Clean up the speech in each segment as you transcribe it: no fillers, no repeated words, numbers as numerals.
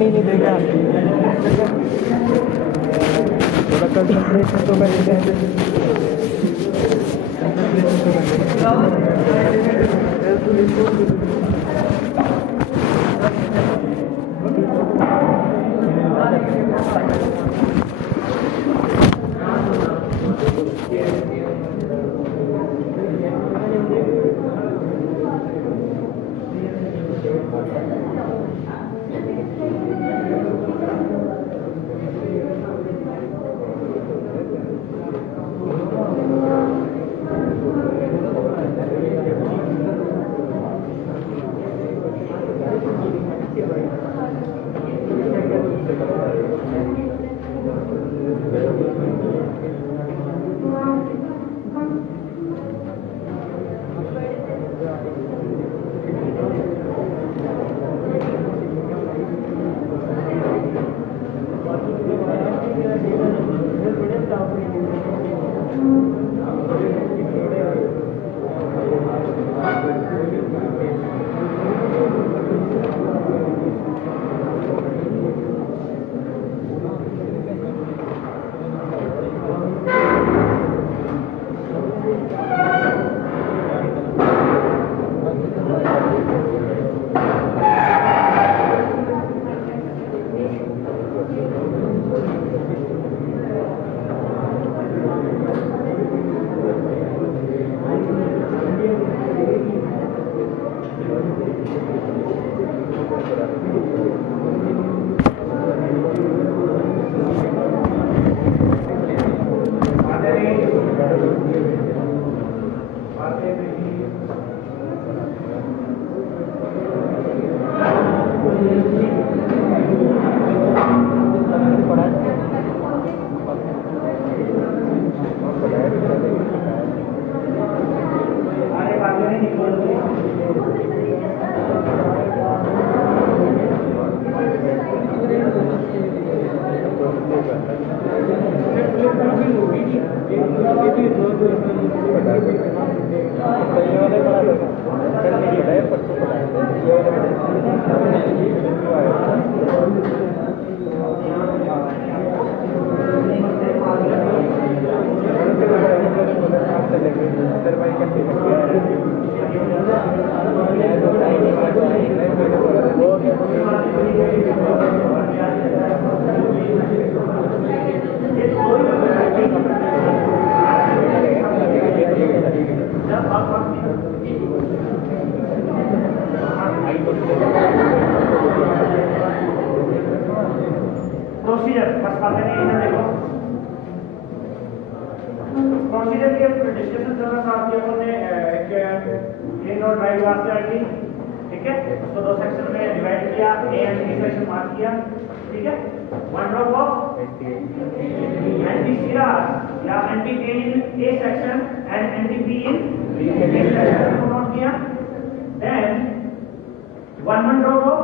नहीं देगा। थोड़ा कंसंट्रेशन तो करेंगे। प्रोसीजर बस बात नहीं है। देखो प्रोसीजर के डिस्कशन चल रहा था आपके अपने एक इन और ड्राइव वास्ते आती, ठीक है। उसको दो सेक्शन में डिवाइड किया, A and B section mark किया, ठीक है। One drop of anti sera या anti A in A section and anti B in B section को नोट किया। Then one drop of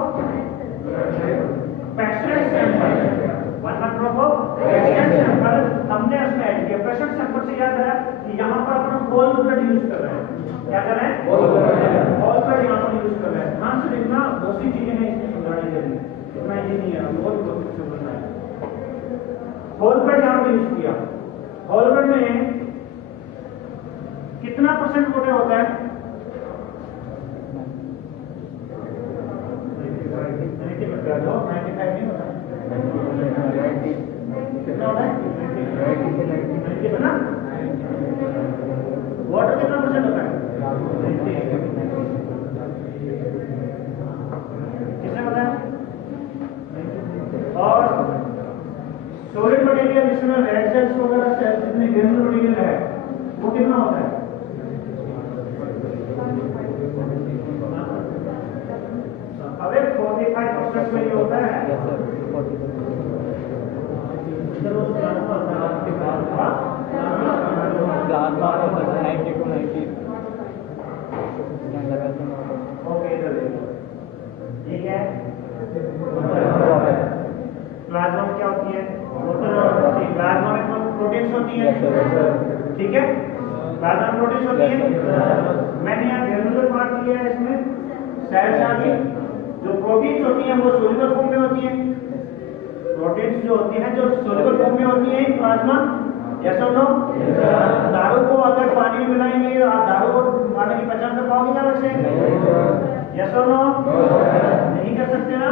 patient sample, one drop of patient sample हमने उसमें add किया। Patient sample से याद है कि यहाँ पर अपन होल ब्लड यूज कर रहे हैं। क्या कर रहे हैं? होल ब्लड यहाँ पर यूज कर रहे हैं। ध्यान से देखना, बहुत सी चीजें हैं इसमें समझाने के लिए, इतना ये नहीं है, बहुत समझना है। होल ब्लड यहाँ पर यूज किया। होल ब्लड में कितना परसेंट प्रोटीन होता है? 95 नहीं होता, कितना होता है? कितना? वाटर कितना परसेंट होता है? कितना होता है? और सॉलिड मटेरियल जिसमें रेड सेल्स वगैरह सेल्स जितने ग्रेनुलर मटेरियल है वो कितना होता है? अबे 45% में ये होता है। ठीक है। प्लाज्मा में क्या होती है? प्लाज्मा में प्रोटीन्स होती है, ठीक है। प्लाज्मा में प्रोटीन्स होती है। मैंने यहाँ ग्रेनुलर पार्ट लिया है, इसमें सेल्स आ गई। जो प्रोटीन्स होती हैं वो सोल्यूबल फॉर्म में होती हैं, जो होती है जो सोल्यूबल फॉर्म में होती है प्लाज्मा, यस और नो? दारू को अगर पानी में मिलाएंगे आप दारू को पानी की पहचान कर पाओगे क्या वैसे? यस और नो? नहीं कर सकते ना।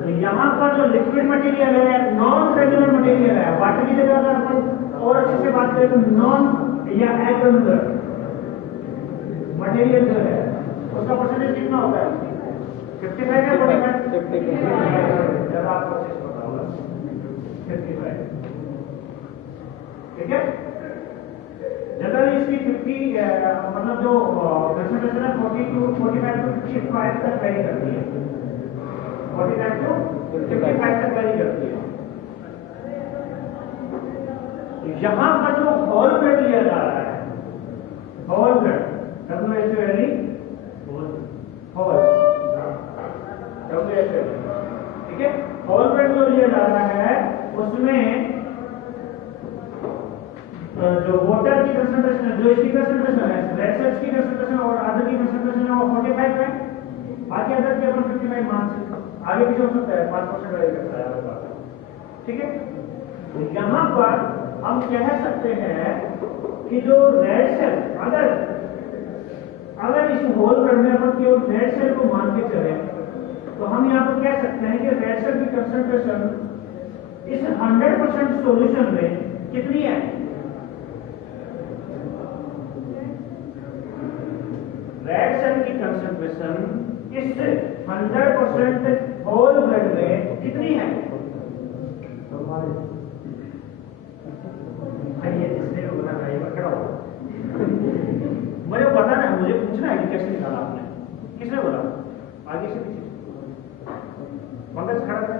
तो यहाँ पर जो लिक्विड मटेरियल है, नॉन रेगुलर मटेरियल है, वाटर की जगह अगर अपन और अच्छे से बात करें तो नॉन या एटॉमिक मटेरियल जो है उसका परसेंटेज कितना होता है? 55 या 45? 55। जब आपको अच्छे से पता होगा 55, ठीक है। जनरली इसकी 50 मतलब जो कंसंट्रेशन है 40 to 45 to 55 तक वैरी करती है, 45 to 55 तक वैरी करती है। यहाँ पर जो होल ब्लड लिया जा रहा है, होल ब्लड WHOL, होल, ठीक है। होल ब्लड जो लिया जा रहा है उसमें जो वाटर की कंसंट्रेशन है, जो इसकी कंसंट्रेशन है, रेड सेल्स की कंसंट्रेशन और अदर की कंसंट्रेशन है वो 45 है, बाकी अदर की अपन 55 मान सकते, आगे पीछे हो सकता है, 5% वैरी करता है आपके पास, ठीक है। यहाँ पर हम कह सकते हैं कि जो रेड सेल अगर इस होल ब्लड में अपन केवल रेड सेल को मान के चले तो हम यहाँ पर कह सकते हैं कि रेड सेल की कंसंट्रेशन इस 100% सॉल्यूशन में कितनी है? रेड सेल की कंसंट्रेशन इस 100% होल ब्लड में कितनी है? मुझे पता ना, मुझे पूछना है कि कैसे निकाला आपने, किसने बोला? आगे से पीछे पंकज खड़ा था,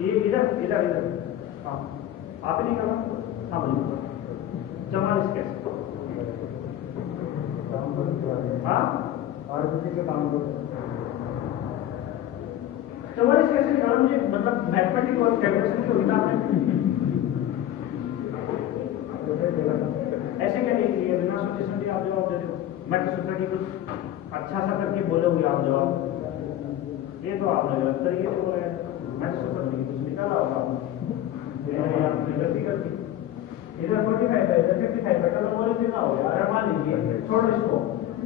ये इधर इधर इधर, हाँ आप ही नहीं करा, हाँ बोलिए 44 कैसे? हाँ और किसी के काम को 44 कैसे निकाला? मुझे मतलब मैथमेटिक्स और कैलकुलेशन की होगी आपने ऐसे क्या नहीं किया, बिना सोचे समझे आप जवाब दे दो। मैं तो सोचा कि कुछ अच्छा सा करके बोलोगे आप जवाब, ये तो आपने गलत तरीके से बोला है। मैं तो सोचा कि कुछ निकाला होगा आपने, गलती कर दी। इधर 45 है, इधर 55 है, तो बोले कितना हो गया? अरे मान लीजिए, छोड़ो इसको,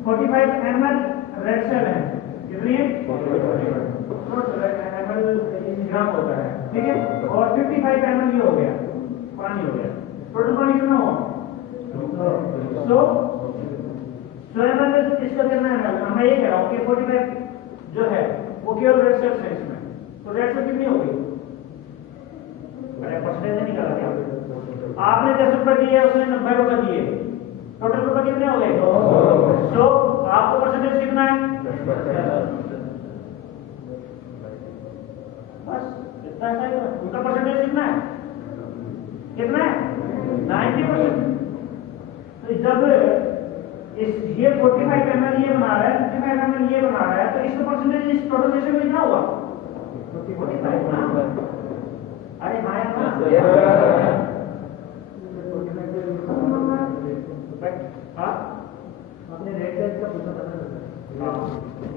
45 ml रेड सेल है, कितनी है? 45 ml ग्राम होता है, ठीक है। और 55 ml ये हो गया, पानी हो गया, टोटल पानी कितना हुआ? सो इसका करना है, मैं ये कह रहा हूँ कि 45 जो है वो केवल रेड सेल्स है इसमें, तो रेड सेल कितनी होगी? अरे परसेंटेज निकाला क्या आपने? 10 रुपए दिए, उसने 90 रुपए दिए, टोटल रुपए कितने हो गए? सो आपको परसेंटेज कितना है? बस इतना है। उनका परसेंटेज कितना है? कितना है? 90%। तो जब ये 45 ml ये बना रहा है, 55 ml ये बना रहा है, तो इसका परसेंटेज इस टोटल रेशियो में कितना हुआ? 45 ना? अरे हाँ यार, हाँ आपने रेड सेल का पूछा था,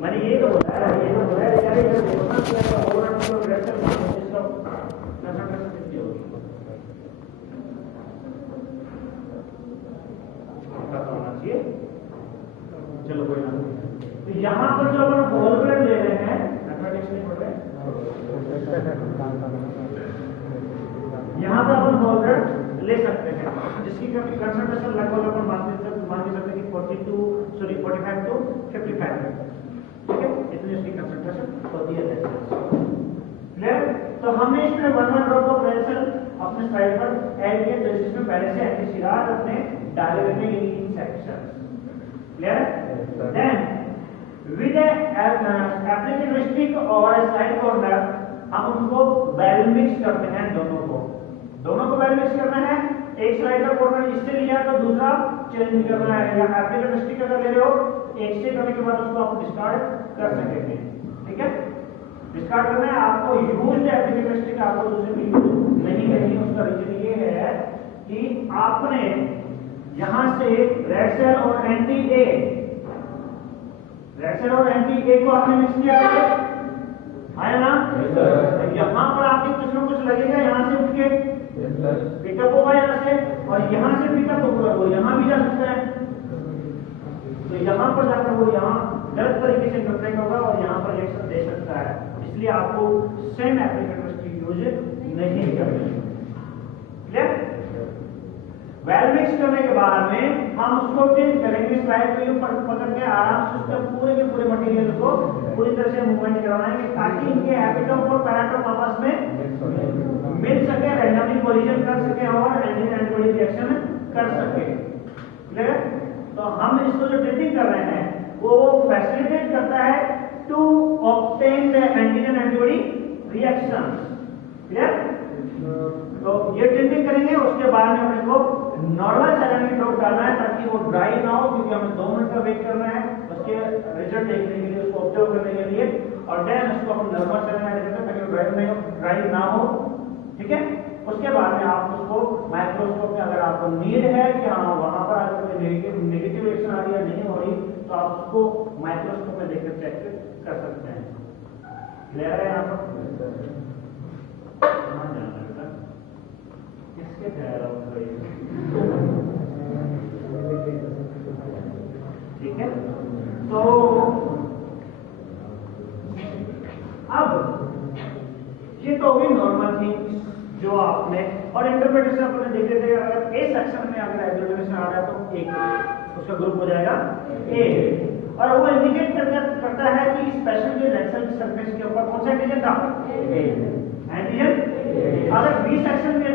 मैंने ये तो बोला है, ये तो बोला है यार, ये देखो ना कि ओवरऑल रेड सेल इसका कंसंट्रेशन कितनी होगी पता होना चाहिए। चलो कोई ना, तो यहाँ पर जो अपन होल ब्लड ले रहे हैं, मैथमेटिक्स नहीं पढ़ रहे, यहाँ पर अपन होल ब्लड ले सकते हैं जिसकी कंसंट्रेशन लगभग अपन मान के सकते हैं कि 45 to 55 है, ठीक है। इतनी इसकी कंसंट्रेशन होती है। क्लियर? तो हमने इसमें 1 ड्रॉप ऑफ रेड सेल अपने स्लाइड पर ऐड किया, जैसे इसमें पहले से एंटीसिराज अपने डाले हुए थे in section. Clear? Then with application stick और साइड कॉर्नर हम उनको बैरल मिक्स करते हैं, दोनों को बैरल मिक्स करना है। एक स्लाइड का कॉर्नर इससे लिया तो दूसरा चेंज करना है, या एप्लीकेशन स्टिक अगर ले रहे हो एक से करने के बाद उसको आप डिस्कार्ड कर सकेंगे, ठीक है। डिस्कार्ड करना है आपको, यूज्ड एप्लीकेशन स्टिक आपको दूसरे भी यूज नहीं करनी। उसका रीजन ये है कि आपने यहां से रेड सेल और एंटी ए, रेड सेल और एंटी ए को आपने मिक्स किया है ना? यहाँ पर आपके कुछ ना कुछ लगेगा, यहाँ से पिकअप होगा यहाँ से, और यहाँ से पिकअप होगा वो यहाँ भी जा सकता है, तो यहाँ पर जाकर वो यहाँ गलत तरीके से इंटरप्रेट होगा और यहाँ पर रिएक्शन दे सकता है। इसलिए आपको सेम एप्लीकेटर्स की यूज नहीं करनी। क्लियर? वेल मिक्स करने के बाद में हम उसको टिल्ट करेंगे, स्लाइड पे ऊपर पकड़ के आराम से उसके पूरे के पूरे मटेरियल को पूरी तरह से मूवमेंट करवाएंगे ताकि इनके एटम और पैराटम आपस में मिल सके, रैंडमली कोलिजन कर सके और एंटीबॉडी रिएक्शन कर सके। क्लियर? तो हम इसको जो टिल्टिंग कर रहे हैं वो फैसिलिटेट करता है to obtain the antigen antibody reaction. Clear? तो ये टिल्टिंग करेंगे, उसके बाद में अपने को नॉर्मल सेलेनिक ड्रॉप डालना है ताकि वो ड्राई ना हो, क्योंकि हमें 2 मिनट का वेट करना है उसके रिजल्ट देखने के लिए, उसको ऑब्जर्व करने के लिए, और देन उसको हम नॉर्मल सेलेनिक देते हैं ताकि वो ड्राई ना हो। ठीक है? उसके बाद में आप उसको माइक्रोस्कोप में अगर आपको नीड है कि हाँ वहां पर अगर कोई नेगेटिव रिएक्शन आ रही है नहीं हो रही, तो आप उसको माइक्रोस्कोप में देखकर चेक कर सकते हैं। क्लियर है? यहाँ पर किसके ठीक है? तो अब ये तो होगी नॉर्मल थिंग जो आपने, और इंटरप्रिटेशन आपने देख लेते हैं। अगर ए सेक्शन में अगर एग्रीगेशन आ रहा है तो एक उसका ग्रुप हो जाएगा ए, और वो इंडिकेट करता है कि स्पेशल जो रेड सेल सरफेस के ऊपर कौन सा एंटीजन था, एंटीजन। अगर बी सेक्शन में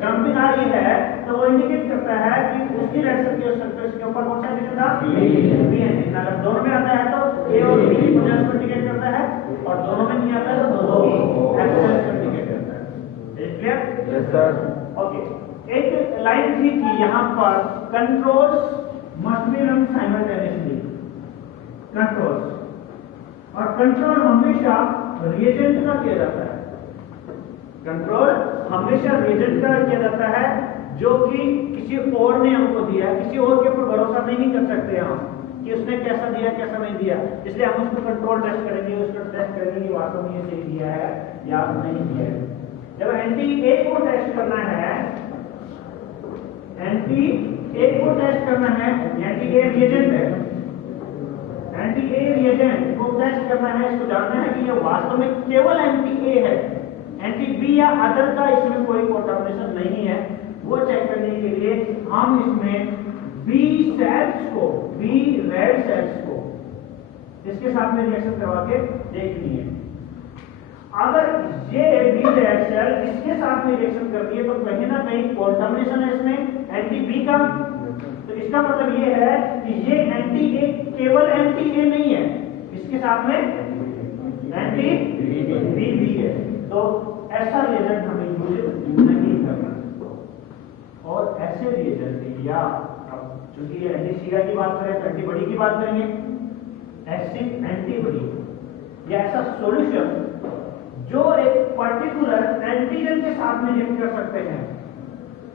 क्रम्पिंग आ रही है तो वो इंडिकेट करता है कि उसकी रेड सेल के सरफेस के ऊपर कौन सा एंटीजन था, बी एंटीजन। अगर दोनों में आता है तो ए और बी को इंडिकेट करता है, और दोनों में नहीं आता है तो दोनों को एक्सेस इंडिकेट करता है। क्लियर? Yes sir. ओके, एक लाइन थी कि यहाँ पर controls must be run simultaneously. Controls, और कंट्रोल हमेशा रिएजेंट का किया जाता है। कंट्रोल हमेशा रिएजेंट का किया जाता है जो कि किसी और ने हमको दिया है। किसी और के ऊपर भरोसा नहीं कर सकते हम कि उसने कैसा दिया कैसा नहीं दिया, इसलिए हम उसको कंट्रोल टेस्ट करेंगे, उसको टेस्ट करेंगे कि वास्तव में ये सही दिया है या नहीं दिया है। जब एंटी ए को टेस्ट करना है, एंटी ए को टेस्ट करना है, एंटी ए रिएजेंट है, एंटी ए रिएजेंट को टेस्ट करना है, इसको जानना है कि ये वास्तव में केवल एंटी ए है, एंटी बी या अदर का इसमें कोई कंटामिनेशन नहीं है। वो चेक करने के लिए हम इसमें बी सेल्स को, बी रेड सेल्स को इसके साथ में रिएक्शन करवा के देखनी है। अगर ये बी रेड सेल इसके साथ में रिएक्शन कर रही है तो कहीं ना कहीं कंटामिनेशन है इसमें एंटी बी का। तो इसका मतलब ये है कि ये एंटी ए केवल एंटी ए नहीं है, इसके साथ में एंटी बी भी है। तो ऐसा रिएजेंट हमें यूज नहीं करना, और ऐसे रिएजेंट या चूंकि ये एंटीसीरा की बात करें तो एंटीबॉडी की बात करेंगे, ऐसी एंटीबॉडी या ऐसा सॉल्यूशन जो एक पर्टिकुलर एंटीजन के साथ में रिएक्ट कर सकते हैं,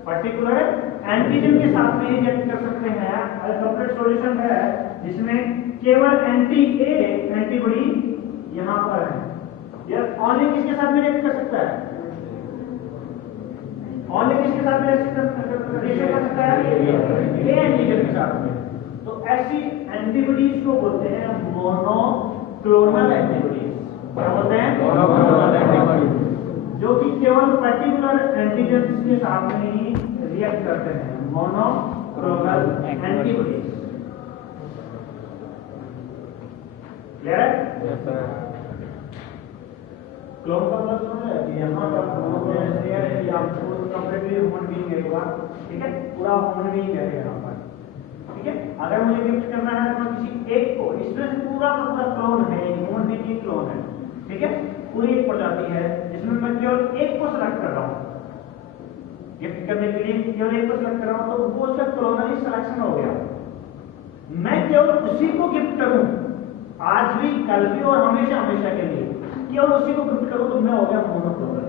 पर्टिकुलर एंटीजन के साथ में रिएक्ट कर सकते हैं। कंप्लीट सॉल्यूशन है जिसमें केवल एंटी ए एंटीबॉडी यहां पर है, यह ओनली किसके साथ में रिएक्ट कर सकता है, ओनली किसके साथ में रिएक्ट कर सकता है, ए एंटीजन के साथ में। तो ऐसी एंटीबॉडीज को बोलते हैं मोनोक्लोनल एंटीबॉडीज। क्या बोलते हैं? मोनोक्लोनल एंटीबॉडीज, जो कि केवल पर्टिकुलर एंटीजन के साथ में ही रिएक्ट करते हैं, मोनोक्लोनल एंटीबॉडीज। क्लियर है? Yes sir. क्लोन का मतलब समझ है कि यहाँ का क्लोन है कि आपको कंप्लीटली ह्यूमन बीइंग है, ठीक है, पूरा ह्यूमन बीइंग है यहाँ पर, ठीक है। अगर मुझे गिफ्ट करना है तो किसी एक को, इसमें से पूरा मतलब क्लोन है, ह्यूमन बीइंग की क्लोन है, ठीक है, पूरी एक प्रजाति है जिसमें मैं केवल एक को सेलेक्ट कर रहा हूँ गिफ्ट करने के लिए, केवल एक को सेलेक्ट कर रहा हूँ, तो वो उसका क्लोनली सिलेक्शन हो गया। मैं केवल उसी को गिफ्ट करूँ आज भी, कल भी और हमेशा हमेशा के लिए, केवल उसी को गिफ्ट करूं तो मैं हो गया मोनोक्लोनल,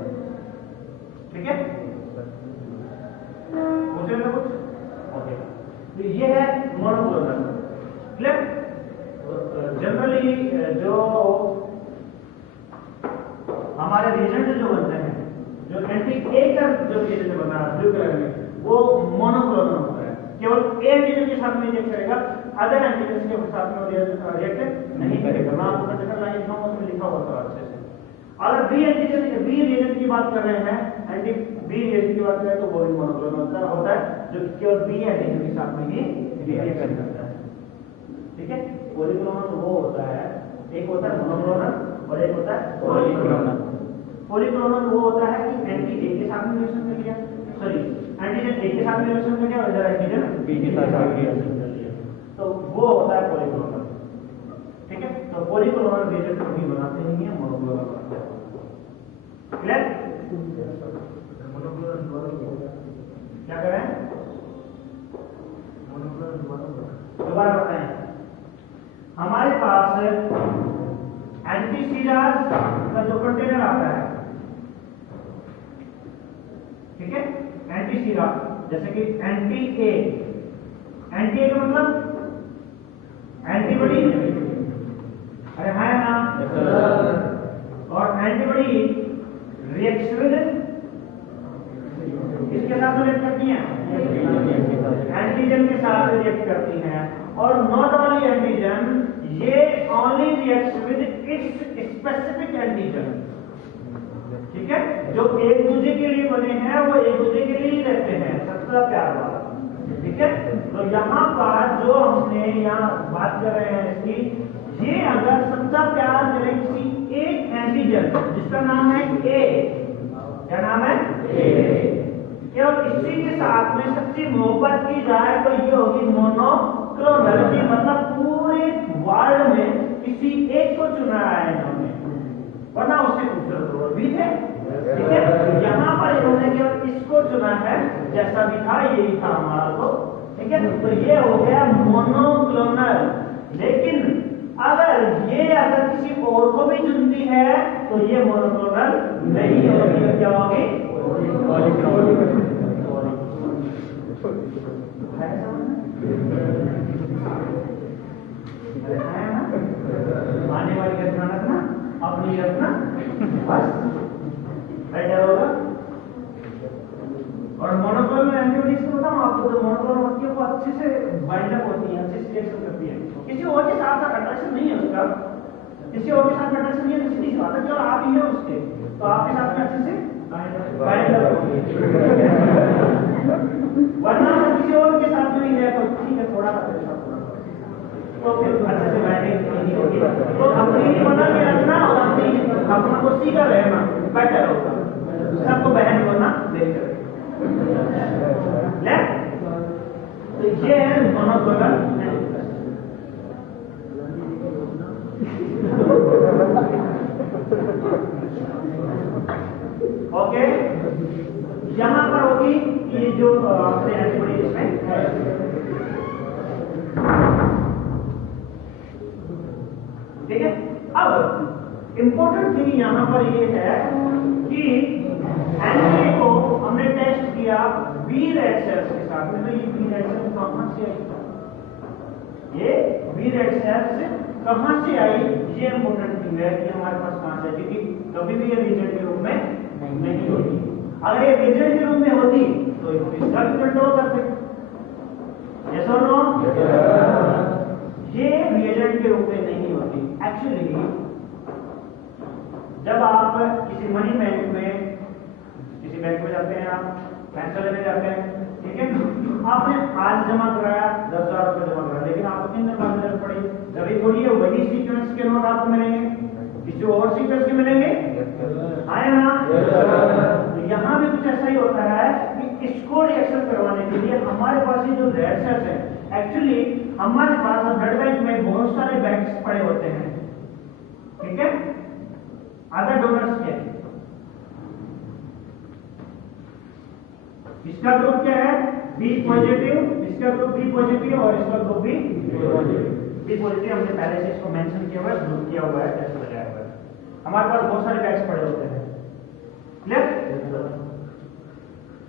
ठीक है। मुझे ना कुछ ओके, तो ये है मोनोक्लोनल। क्लियर? जनरली जो हमारे रिएजेंट जो बनते हैं, जो एंटी ए का जो रिएजेंट बना ब्लू कलर में वो मोनोक्लोनल होता है, केवल ए एंटीजन के साथ में रिएक्ट करेगा, अदर एंटीजन के साथ में रिएक्ट नहीं करेगा। मैं आपको कंडीशन लाइन लिखा हुआ, उसमें लिखा हुआ था अच्छे से। अगर बी एंटीजन बी रिएजेंट की बात कर रहे हैं, एंटी बी रिएजेंट की बात करें तो वो भी मोनोक्लोनल होता है, जो केवल बी एंटीजन के साथ में ही रिएक्ट करता है। ठीक है, पॉलीक्लोनल वो होता है, एक होता है मोनोक्लोनल और एक होता है पॉलीक्लोनल। पॉलीक्लोनल वो होता है कि एंटी ए के साथ में रिएक्शन कर लिया, सॉरी एंटीजन ए के साथ में रिएक्शन कर लिया और इधर एंटीजन बी के साथ रिएक्शन कर लिया, तो वो होता है पॉलीक्लोनल। ठीक है, तो पॉलीक्लोनल रिएजेंट कभी बनाते नहीं है, मोनोक्लोनल बनाते हैं। क्लियर? क्या कर रहे हैं? दोबारा बताएं। हमारे पास एंटीसीराज का जो कंटेनर आता है, ठीक है, एंटीसीराज जैसे कि एंटी ए का मतलब एंटीबॉडी, अरे हाँ ना, और एंटीबॉडी रिएक्शन किसके साथ रिएक्ट करती हैं? एंटीजन के साथ रिएक्ट करती हैं। और नॉट ओनली एंटीजन, ये only reacts with its specific antigen. ठीक है, जो एक दूसरे के लिए बने हैं वो एक दूसरे के लिए ही रहते हैं, सबसे प्यार वाला। ठीक है, तो यहाँ पर जो हमने यहाँ बात कर रहे हैं इसकी, ये अगर सबसे प्यार करें किसी एक एंटीजन जिसका नाम है ए, क्या नाम है? ए, केवल इसी के साथ में सच्ची मोहब्बत की जाए तो ये होगी मोनोक्लोनल, मतलब पूरे वर्ल्ड में किसी एक को चुना है इन्होंने, वरना उससे खूबसूरत और भी थे। ठीक है, यहाँ पर इन्होंने केवल इसको चुना है, जैसा भी था यही था हमारा तो। ठीक है, तो ये हो गया मोनोक्लोनल। लेकिन अगर किसी और को भी चुनती है तो ये मोनोक्लोनल नहीं होगी, क्या होगी? आने वाली का ध्यान रखना, अपनी रखना, बस बेटर होगा। और मोनोक्लोनल एंटीबॉडीज को बताऊं आपको, तो मोनोक्लोनल होती है वो अच्छे से बाइंड अप होती है, अच्छे से रिएक्शन करती है, किसी और के साथ अट्रैक्शन नहीं है उसका, किसी और के साथ अट्रैक्शन नहीं है, सीधी सी बात है, जो आप ही है उसके, तो आपके साथ में अच्छे से बाइंड अप होगी। वरना अगर किसी और के साथ में नहीं है तो ठीक है, थोड़ा सा तो फिर अच्छे से बाइंडिंग नहीं होगी। तो अपनी बना के रखना और अपना को सीखा रहना बेटर होगा, सबको बहन होना बेहतर। तो ये है मोनोक्लोनल। ओके, यहां पर होगी ये जो अपने एंटीबॉडी इसमें है। ठीक है, अब इंपॉर्टेंट चीज यहां पर ये है कि एंटीबॉडी को हमने टेस्ट किया बी रेड सेल्स के साथ में, तो ये बी रेड सेल्स कहां से आई? ये बी रेड सेल्स कहां से आई? ये इंपॉर्टेंट थिंग है कि हमारे पास कहां से, क्योंकि कभी भी ये रिएजेंट के रूप में नहीं होती। अगर ये रिएजेंट के रूप में होती तो इसका भी कंट्रोल करते। यस और नो? ये रिएजेंट के रूप में नहीं होती। एक्चुअली जब आप किसी मनी बैंक में, किसी बैंक में जाते हैं, आप पैसा लेने जाते हैं, ठीक है, आपने आज जमा कराया 10,000 रुपए जमा कराया, लेकिन आपको 3 दिन बाद जरूरत पड़ी, कभी थोड़ी है वही सीक्वेंस के नोट आपको मिलेंगे, किसी और सीक्वेंस के मिलेंगे, आए ना? तो यहाँ भी कुछ ऐसा ही होता है कि इसको रिएक्शन करवाने के लिए हमारे पास ये जो रेड सेल्स है, एक्चुअली हमारे पास ब्लड बैंक में बहुत सारे बैंक्स पड़े होते हैं, ठीक है, अदर डोनर्स के। इसका ग्रुप क्या है? बी पॉजिटिव, इसका ग्रुप बी पॉजिटिव और इसका group B positive. B positive हमने पहले से इसको मेंशन किया हुआ है, ग्रुप किया हुआ है, टेस्ट लगाया हुआ है। हमारे पास बहुत सारे बैग्स पड़े होते हैं, क्लियर?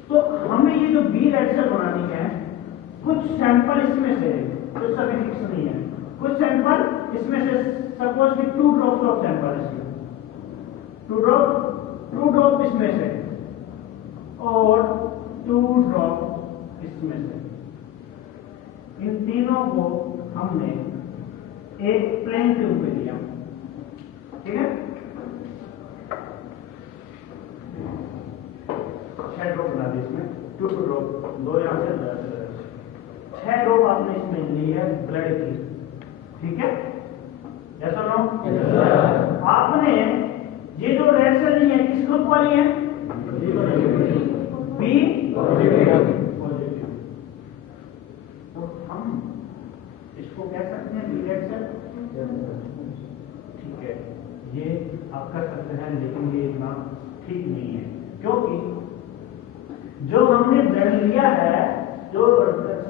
तो हमें ये जो बी रेड सेल बनानी है, कुछ सैंपल इसमें से, कुछ सभी फिक्स नहीं है, कुछ सैंपल इसमें से, सपोज कि 2 ड्रॉप्स ऑफ सैंपल इसमें, 2 ड्रॉप इसमें से, और 2 ड्रॉप इसमें से। इन तीनों को हमने एक प्लेन ट्यूब में लिया, ठीक है। 6 ड्रॉप बना दी इसमें, 2 ड्रॉप, 2 यहाँ से 6 ड्रॉप आपने इसमें ली है ब्लड की, ठीक है। यस और नो? आपने ये जो रेड सेल ली है किस ग्रुप वाली है? B positive. तो हम इसको कह सकते हैं बी रेड सेल, ठीक है। ये आप कर सकते हैं, लेकिन ये इतना ठीक नहीं है, क्योंकि जो हमने ब्लड लिया है, जो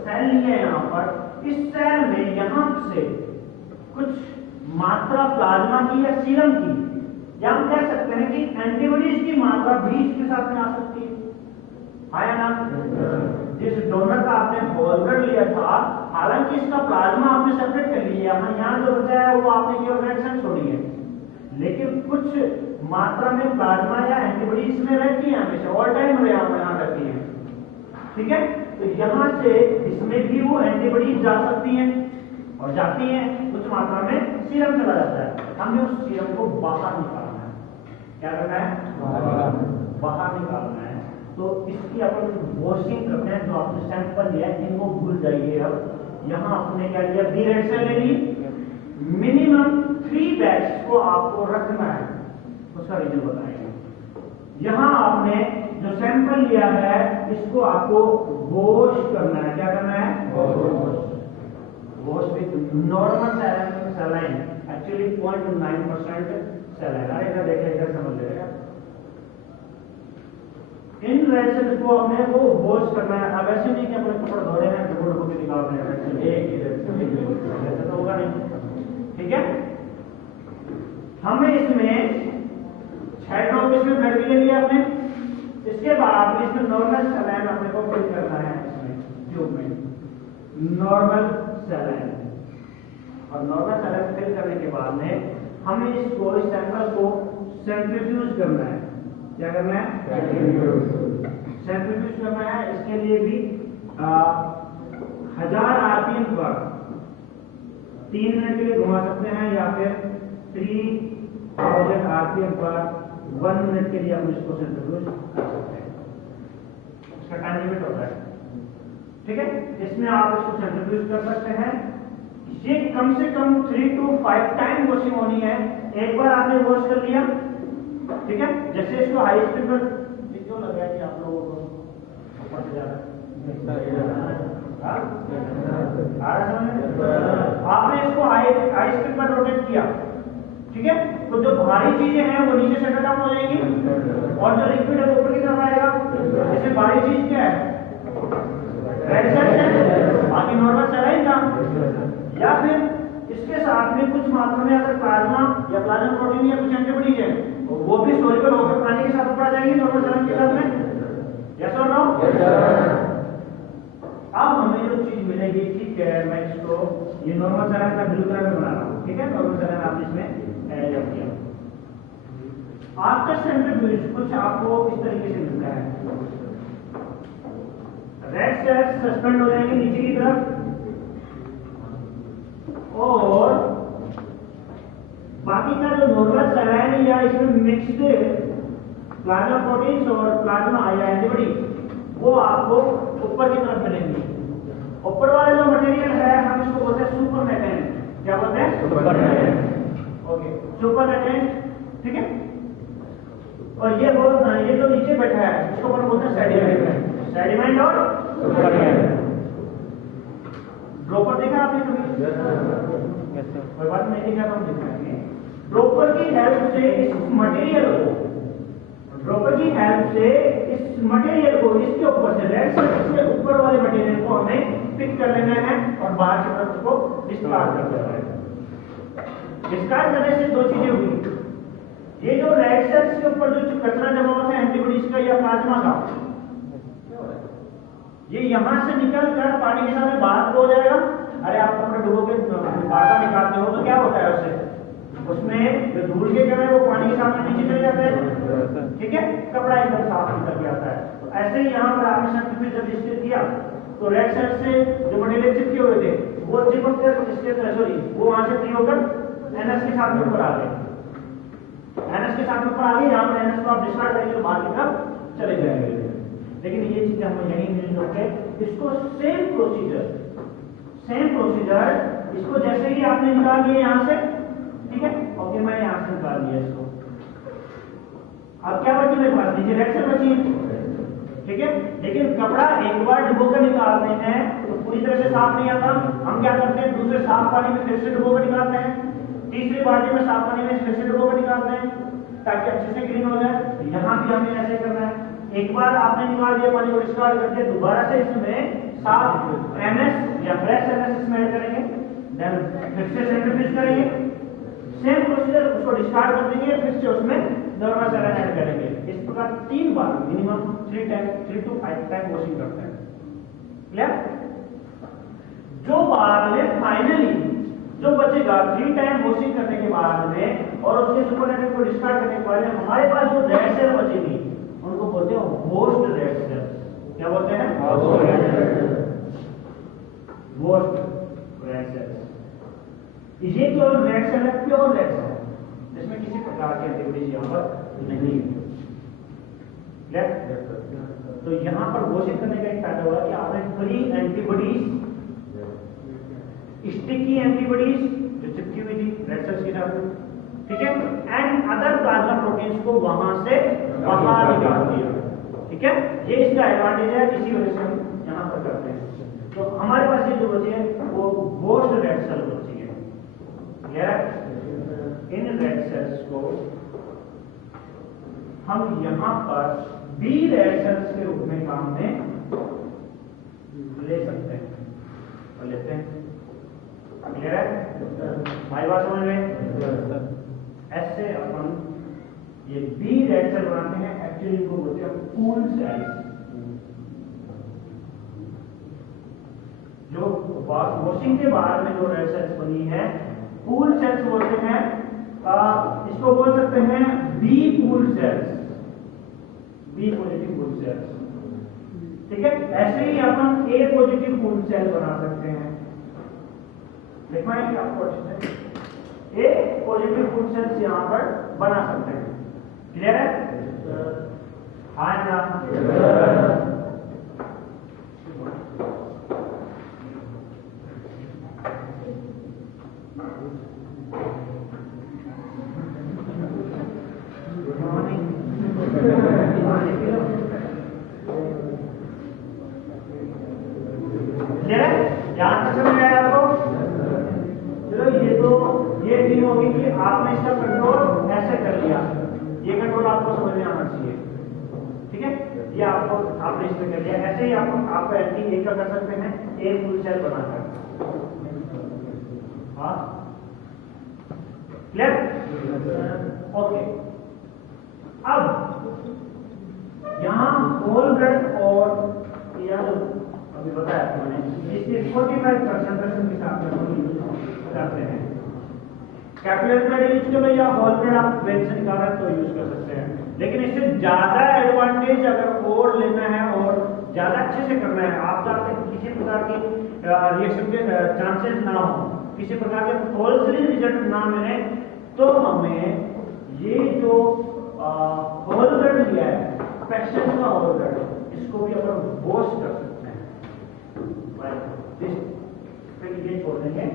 सेल लिया है यहाँ पर, इस सेल में यहाँ से कुछ मात्रा प्लाज्मा की या सीरम की, या हम कह सकते हैं कि एंटीबॉडीज की मात्रा भी इसके साथ में आ सकती है, आया ना। जिस डोनर का आपने होल ब्लड लिया था, हालांकि इसका प्लाज्मा आपने सेपरेट कर लिया, यहाँ जो बचा है वो आपने केवल रेड सेल छोड़ी है, लेकिन कुछ मात्रा में प्लाज्मा या एंटीबॉडी इसमें रहती है, हमेशा ऑल टाइम यहाँ रहती है, ठीक है। तो यहाँ से इसमें भी वो एंटीबॉडी जा सकती हैं और जाती हैं, कुछ मात्रा में सीरम चला जाता है, हमें उस सीरम को बाहर निकालना है। क्या करना है? बाहर निकालना है। तो इसकी अपन वॉशिंग करते हैं। जो आपने सैंपल लिया है इनको भूल जाइए। अब यहाँ आपने क्या लिया? बी रेड सेल ले ली। मिनिमम 3 बैग्स को आपको रखना है, उसका रीजन बताएंगे। यहाँ आपने जो सैंपल लिया है इसको आपको वॉश करना है। क्या करना है? Wash with normal saline, actually 0.9% saline. अरे देखें, इधर समझ लेगा। इन रेड सेल को हमने वो वॉश करना है। अब ऐसे नहीं कि अपने कपड़े धो रहे हैं, टुकड़े को भी निकाल रहे हैं, एक ही ऐसे तो होगा नहीं, ठीक है। हमें इसमें 6 ड्रॉप इसमें ब्लड ले लिया आपने। इसके बाद इसमें नॉर्मल सैलाइन अपने को फिल करना है, इसमें ट्यूब में नॉर्मल सैलाइन। और नॉर्मल सैलाइन फिल करने के बाद में हमें इसको, इस सैंपल को सेंट्रीफ्यूज करना है। क्या करना है? सेंट्रीफ्यूज करना है। इसके लिए भी 1000 आरपीएम पर 3 मिनट के लिए घुमा सकते हैं, या फिर 3000 आरपीएम पर 1 मिनट के लिए हम इसको सेंट्रीफ्यूज कर सकते हैं। इसका टाइम लिमिट होता है, ठीक है। इसमें आप इसको सेंट्रीफ्यूज कर सकते हैं। ये कम से कम 3 to 5 टाइम वॉशिंग होनी है। एक बार आपने वॉश कर लिया, ठीक है। जैसे इसको हाई स्पीड पर क्यों लग रहा है कि आप लोगों को ऊपर से जा रहा है, आपने इसको हाई स्पीड पर रोटेट किया, ठीक है। तो जो भारी चीजें हैं वो नीचे सेटल डाउन हो जाएंगी और जो लिक्विड है वो ऊपर की तरफ आएगा। जैसे भारी चीज क्या है? रेड सेल है, बाकी नॉर्मल सैलाइन था, या फिर इसके साथ में कुछ मात्रा में अगर प्लाज्मा या प्लाज्मा प्रोटीन या कुछ एंटीबॉडीज है तो वो भी सोल्यूबल होकर पानी के साथ ऊपर आ जाएंगी नॉर्मल सैलाइन के साथ में। यस और नो? अब हमें जो चीज मिलेगी, ठीक है, मैं इसको ये नॉर्मल सैलाइन का ब्लू कलर में बना रहा हूँ, ठीक है। नॉर्मल सैलाइन आपने इसमें ऐड किया। आफ्टर सेंट्रीफ्यूज कुछ आपको इस तरीके से मिलता है। रेड सेल्स सस्पेंड हो जाएंगे नीचे की तरफ, और बाकी का जो नॉर्मल सैलाइन या इसमें मिक्स्ड प्लाज्मा प्रोटीन्स और प्लाज्मा या एंटीबॉडी वो आपको ऊपर की तरफ मिलेंगे। ऊपर वाला जो मटेरियल है हम इसको बोलते हैं सुपर नेटेंट। क्या बोलते हैं? सुपर नेटेंट। ओके, सुपर नेटेंट, ठीक है। और ये जो नीचे बैठा है इसको अपन बोलते हैं सेडिमेंट। सेडिमेंट और सुपर नेटेंट। ड्रॉपर देखा आपने कभी? कोई बात नहीं देखा तो हम दिखाएंगे। ड्रॉपर की हेल्प से इस मटेरियल को इसके ऊपर से रेड सेल से ऊपर वाले मटेरियल को हमें पिक कर लेना है और बाहर की तरफ उसको डिस्कार्ड कर देना है। डिस्कार्ड करने से 2 चीजें हुई। ये जो रेड सेल्स के ऊपर जो कचरा जमा होता है एंटीबॉडीज का या प्लाज्मा का, ये यहां से निकल कर पानी के साथ बाहर हो जाएगा। अरे आप कपड़े डुबो के बाहर निकालते हो तो क्या होता है उससे? उसमें जो धूल के कण है वो पानी के साथ नीचे चले जाते हैं, ठीक है। कपड़ा एकदम साफ निकल के आता है। तो ऐसे ही यहाँ पर आपने सेंट्रीफ्यूज जब स्टिर किया तो रेड साइड से जो मटेरियल चिपके हुए थे वो चिपक कर इसके सॉरी वो वहां से फ्री होकर एनएस के साथ में ऊपर आ गए, एनएस के साथ में ऊपर आ गए। यहाँ पर एनएस को आप डिस्कार्ड करेंगे तो बाहर की तरफ चले जाएंगे। लेकिन ये चीजें हम यही नहीं रोके, इसको सेम प्रोसीजर इसको जैसे ही आपने निकाल लिया यहाँ से, ठीक है, ओके मैं यहाँ से निकाल लिया इसको। अब क्या बची मेरे पास, नीचे रेड सेल बची, ठीक है। लेकिन कपड़ा एक बार डुबोकर निकालते हैं तो पूरी तरह से साफ नहीं आता, हम क्या करते हैं दूसरे साफ पानी में फिर से डुबोकर निकालते हैं, तीसरी बाल्टी में साफ पानी में फिर से डुबोकर निकालते हैं ताकि अच्छे से क्लीन हो जाए। यहाँ भी हमें ऐसे करना है, एक बार आपने निकाल दिया पानी को डिस्कार्ड करके दोबारा से इसमें साफ एनएस या फ्रेश एनएस इसमें ऐड करेंगे, देन फिर से सेंट्रीफ्यूज करेंगे, सेम प्रोसीजर, उसको डिस्कार्ड कर देंगे, फिर से उसमें नॉर्मल सैलाइन ऐड करेंगे। इस प्रकार 3 बार मिनिमम 3 to 5 टाइम वॉशिंग करते हैं। क्लियर? जो बाद में फाइनली जो बचेगा 3 टाइम वॉशिंग करने के बाद में और उसके सुपरनेटेड को डिस्कार्ड करने के बाद में हमारे पास जो रेड सेल बचेगी उनको बोलते हैं वॉश्ड रेड सेल। क्या बोलते हैं? Washed red cell. ये जो रेड सेल है प्योर रेड सेल, इसमें किसी प्रकार की एंटीबॉडीज यहाँ पर नहीं है। तो यहाँ पर वॉशिंग करने का एक फायदा हुआ कि आपने फ्री एंटीबॉडीज, स्टिकी एंटीबॉडीज जो चिपकी हुई थी रेड सेल्स के साथ, ठीक है, एंड अदर प्लाज्मा प्रोटीन्स को वहां से बाहर निकाल दिया, ठीक है। ये इसका एडवांटेज है, इसी वजह से हम यहाँ पर करते हैं। तो हमारे पास ये जो बची है वो वॉश्ड रेड सेल बची है। इन रेड सेल्स को हम यहाँ पर बी रेड सेल्स के रूप में काम में ले सकते हैं और लेते हैं। क्लियर है भाई, बात समझ में? ऐसे अपन ये बी रेड सेल बनाते हैं, एक्चुअली इनको बोलते हैं पूल सेल्स। जो वॉशिंग के बाद में जो रेड सेल्स बनी है पूल सेल्स बोलते हैं, इसको बोल सकते हैं B pool cells, B positive pool cells, ठीक है। ऐसे ही अपन ए पॉजिटिव पूल सेल बना सकते हैं, लिखवाएंगे आपको अच्छे से, ए पॉजिटिव पूल सेल्स यहां पर बना सकते हैं। क्लियर है? हाँ ना? आपने इसका कंट्रोल ऐसे कर लिया, ये कंट्रोल आपको समझ में आना चाहिए, ठीक है। ये आपको आपने इसमें कर लिया, ऐसे ही आप एंटी ए का कर सकते हैं, ए फुल सेल बनाकर। हाँ क्लियर? ओके, अब यहाँ होल ब्लड और या जो अभी बताया मैंने इसके 45% के साथ में करते हैं। कैपिलरी ब्लड यूज करो या होल ब्लड आप वेन से निकाल रहे हैं तो यूज कर सकते हैं, लेकिन इससे ज्यादा एडवांटेज अगर और लेना है और ज्यादा अच्छे से करना है, आप चाहते हैं किसी प्रकार की रिएक्शन के चांसेस ना हो, किसी प्रकार के फॉल्सली रिजल्ट ना मिले, तो हमें ये जो होल ब्लड लिया है पेशेंट का होल ब्लड, इसको भी अपन वॉश कर सकते हैं। फिर ये छोड़ देंगे,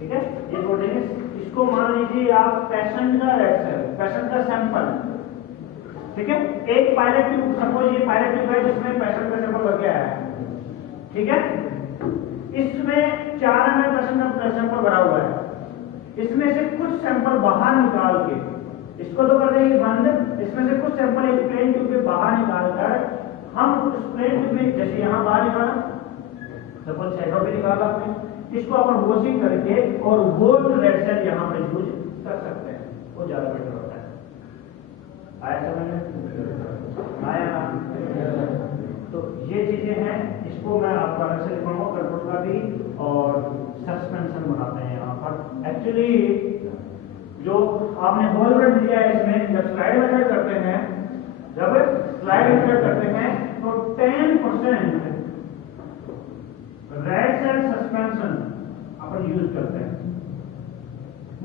ठीक है, ये छोड़ देंगे। इसको मान लीजिए आप पेशेंट का रेड सेल, पेशेंट का सैंपल, ठीक है, एक पायलट ट्यूब, सपोज ये पायलट ट्यूब है जिसमें पेशेंट का सैंपल लग गया है, ठीक है, इसमें 4 ml पेशेंट का सैंपल भरा हुआ है, इसमें से कुछ सैंपल बाहर निकाल के, इसको तो कर देंगे बंद, इसमें से कुछ सैंपल एक प्लेन ट्यूब के बाहर निकालकर हम उस प्लेन ट्यूब में, जैसे यहाँ बाहर निकाला सपोज सेटो भी निकाला आपने, इसको अपन वॉशिंग करके और वोल्ड रेड सेल यहाँ पर यूज कर सकते हैं, वो ज्यादा बेटर होता है। आया समझ में? आया ना? तो ये चीजें हैं, इसको मैं आपको अलग से लिखवाऊंगा, कंट्रोल का भी और सस्पेंशन बनाते हैं यहाँ पर। एक्चुअली जो आपने होल ब्लड दिया है इसमें जब स्लाइड मेथड करते हैं जब स्लाइड इंसर्ट करते हैं तो 10% रेड सेल सस्पेंशन अपन यूज करते हैं।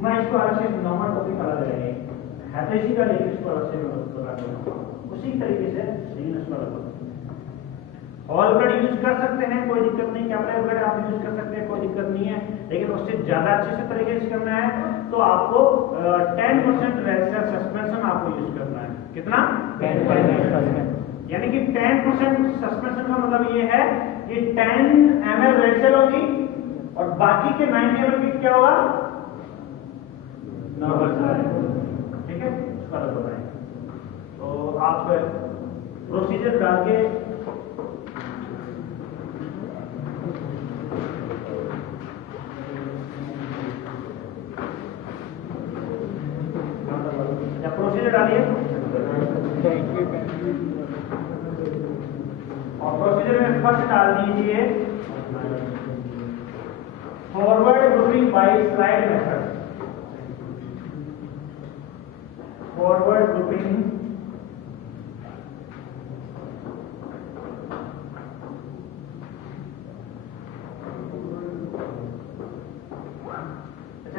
मैं इसको अलग से समझाऊंगा, टॉपिक अलग रहेगा, है तो इसी का, लेकिन इसको अलग से बता दूंगा उसी तरीके से, लेकिन इसको अलग ऑल ब्रेड यूज कर सकते हैं, कोई दिक्कत नहीं। कैपिलरी ब्रेड आप यूज कर सकते हैं, कोई दिक्कत नहीं है, लेकिन उससे ज्यादा अच्छे से तरीके से करना है तो आपको 10% रेड सेल सस्पेंशन आपको यूज करना है। कितना? 10%। यानी कि 10% सस्पेंशन का मतलब ये है कि 10 ml रेड सेल होगी और बाकी के 90 ml की क्या होगा? Normal cell. ठीक है, इसका अलग बताएं। तो आप प्रोसीजर डाल के प्रोसीजर डालिए और प्रोसीजर में फर्स्ट डाल दीजिए forward grouping by slide method. Forward grouping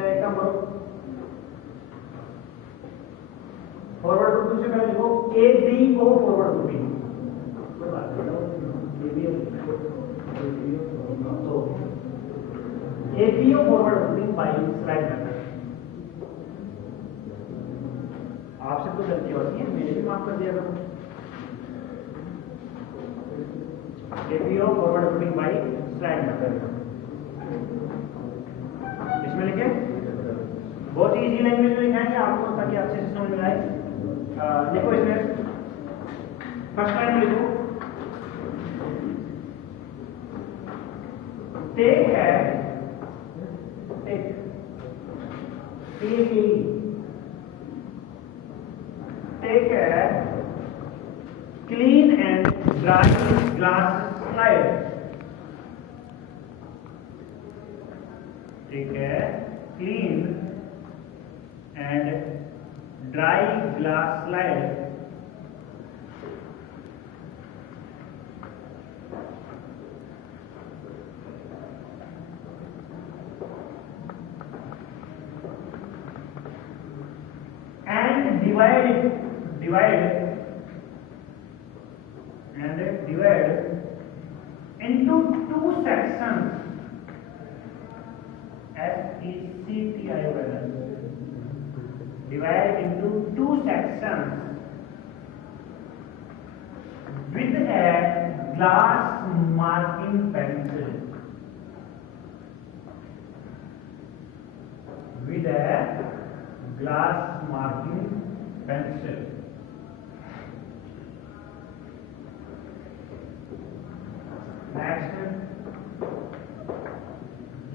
एक काम करो, फॉरवर्ड ग्रुपिंग से पहले लिखो ए बी को फॉरवर्ड ग्रुपिंग। तो A B O forward grouping by slide method. आपसे तो गलती होती है, मेरे भी माफ कर दिया करो। A B O forward grouping by slide method इसमें लिखे, बहुत ही इजी लैंग्वेज में लिखाएंगे आपको ताकि अच्छे से समझ में आए। देखो इसमें फर्स्ट लाइन में लिखो टेक है, टेक है clean and dry glass slide. ठीक है, clean and dry glass slide and divide into two sections, SECTION, divide into two sections with a glass marking pencil, with a glass marking pencil. Next,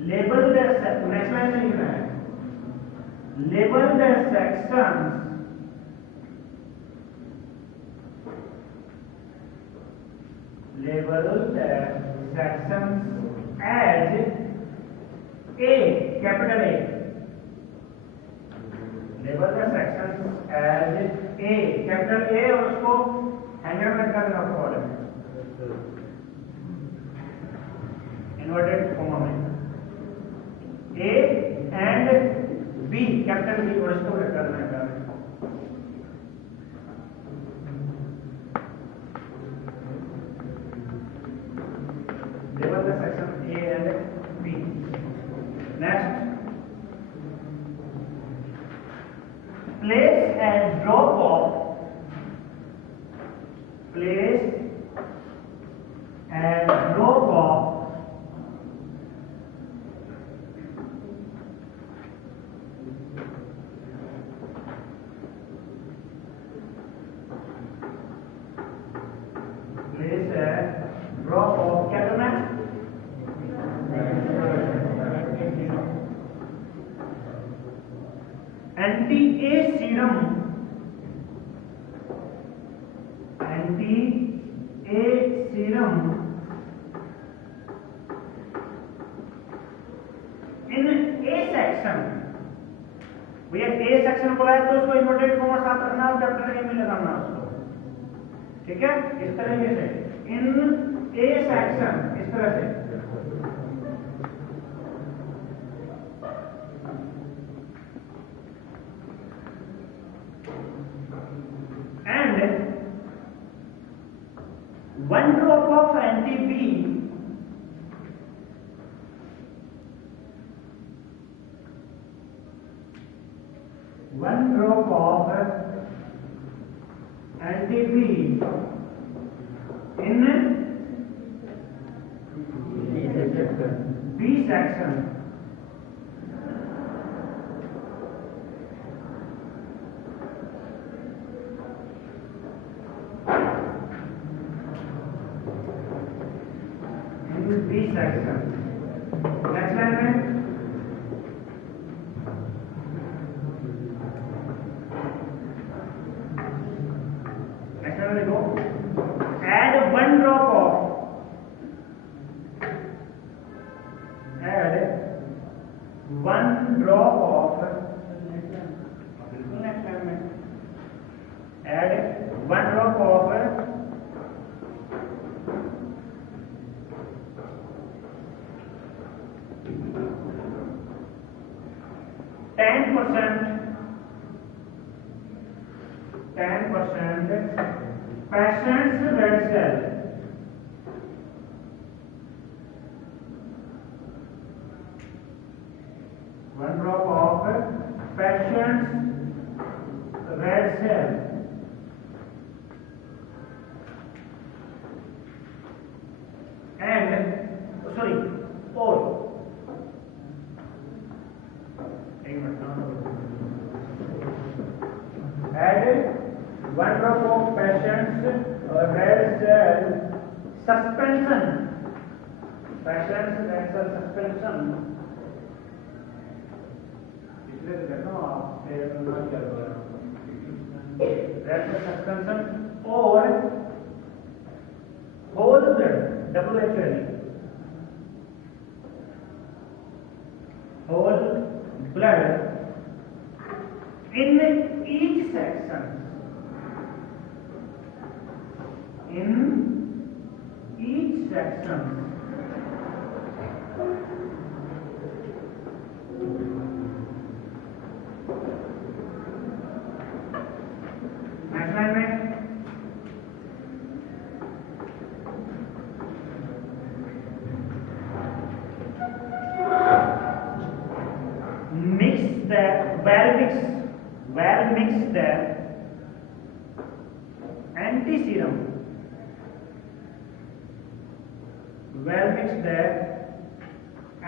label the next line में लिखना है, label the sections as A, capital A. Label the sections as A, capital A, और उसको hanger में कर देना column में, inverted comma में A and B, capital B, और इसको कर देना है। Label the section A and B. Next, place and drop off क्या करना है? एंटी-ए सीरम इन ए सेक्शन। भैया ए सेक्शन बोला है तो उसको इन्वर्टेड कॉमा साथ रखना और कैपिटल ए में लगाना उसको। ठीक है, इस तरीके से इन ए सेक्शन इस तरह से and one drop of anti-B one drop of anti-B in B section B section. Next line में next line देखो add one drop of बिल्कुल next line में add one drop of 10% patient's red cell. One drop of patient's red cell. And sorry, or add one drop of patient's red cell suspension. Patient's red cell suspension. इसलिए तो कहता हूँ आप red cell suspension और whole blood WHL whole blood in each section. In each section next line में mix the well mix the anti-serum well mix the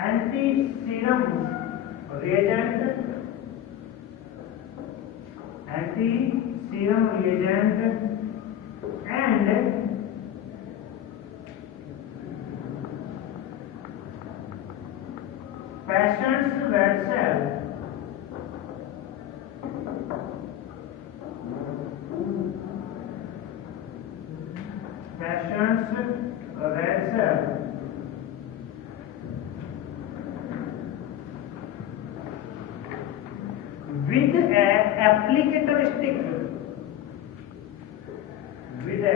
anti-serum reagent and patient's red cell with a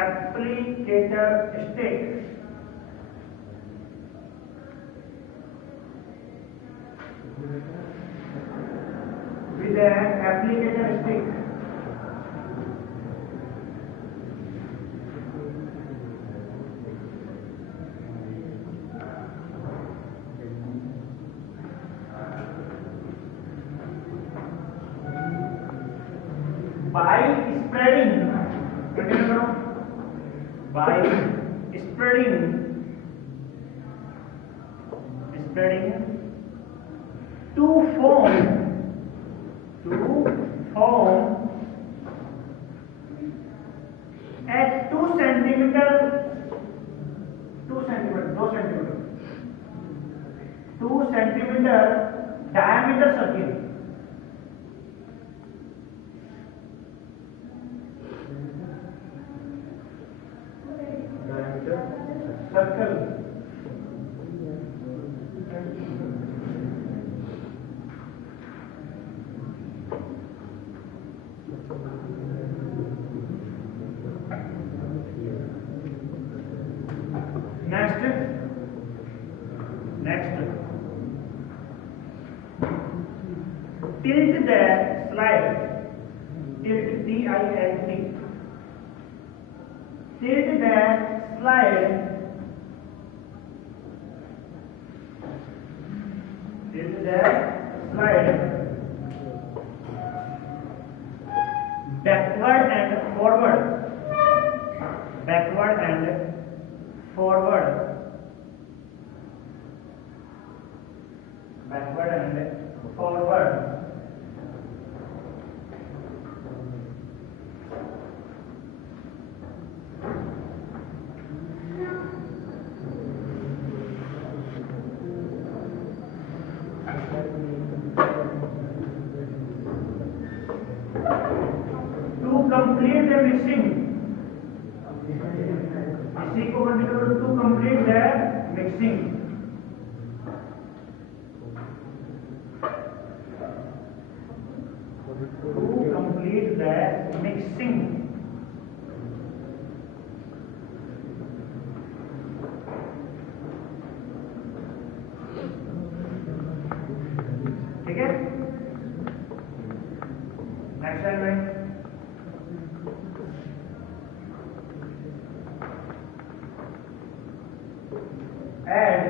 applicator stick with a applicator stick by spreading to form at 2 centimeter diameter circle. slide backward and forward, backward and forward, backward and forward. To complete the mixing, इसी को continue to complete the mixing. To complete the mixing. ठीक है? Next line में add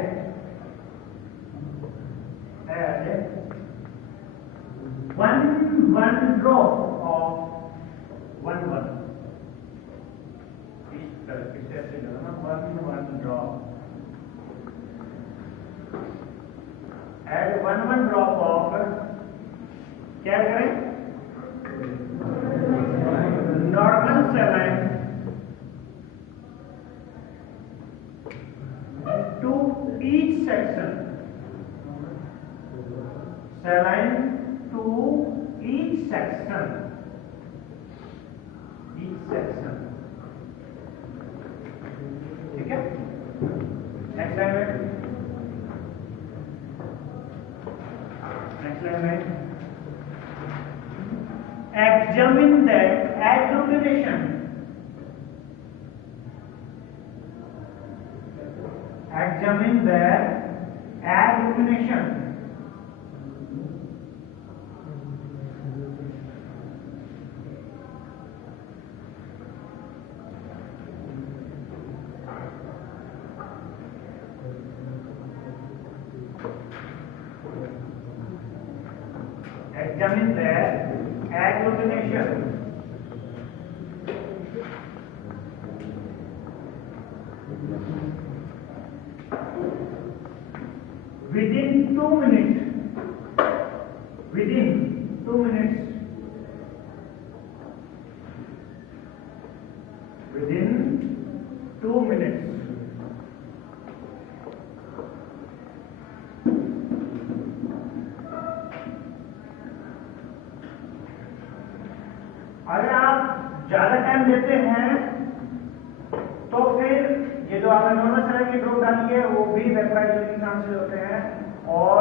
one drop of one इस तरह से ऐसे करना one drop, add one drop of क्या करें normal saline to each section, saline to each section, ठीक है? नेक्स्ट लाइन में examine that agglutination, examine that agglutination. Examine that agglutination. Within 2 minutes, within 2 minutes, within 2 minutes. अगर आप ज्यादा time देते हैं तो फिर ये जो आपने नॉर्मल स्लाइड की ड्रॉप डाली है वो भी वेपराइज होने के चांसेस होते हैं और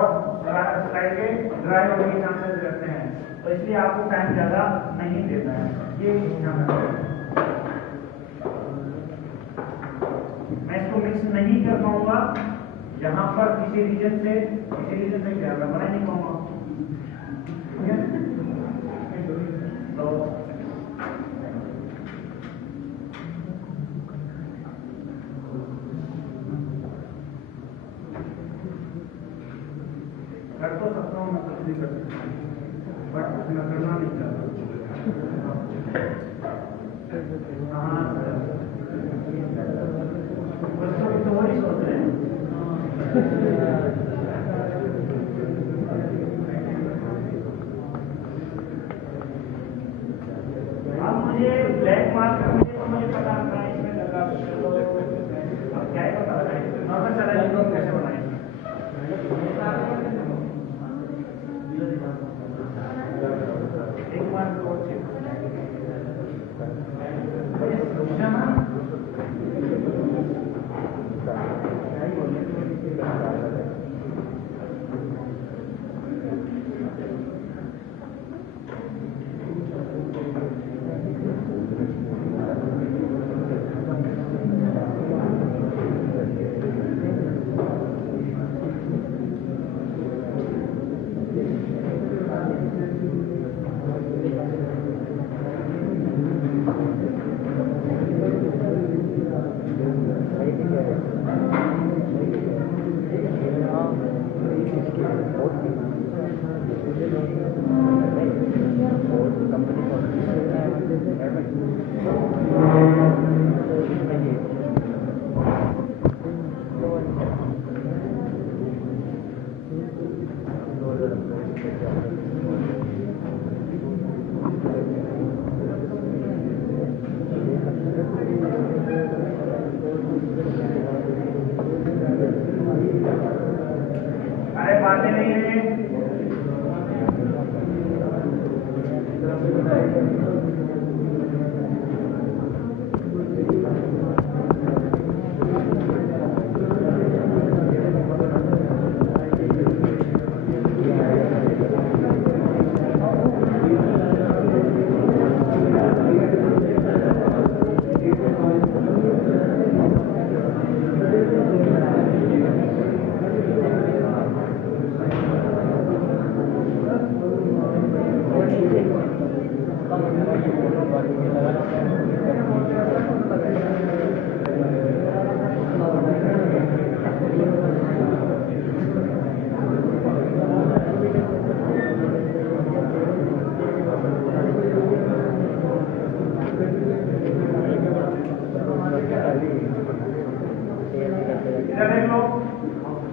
स्लाइड के ड्राई होने के चांसेस रहते हैं, तो इसलिए आपको टाइम ज्यादा नहीं देना है, ये ध्यान रखें। मैं इसको मिक्स नहीं कर पाऊंगा यहाँ पर किसी रीजन से क्या बना नहीं पाऊंगा, तो कर तो सकता हूँ, मैं कुछ नहीं कर सकता, बट मैं करना नहीं चाहता। हाँ बच्चों तो वही सोच रहे हैं। अब मुझे ब्लैक मार्क करने को मुझे पता था इसमें लगा, अब क्या है पता है नॉर्मल सैलाइन को कैसे बनाएंगे। एक बार और चेक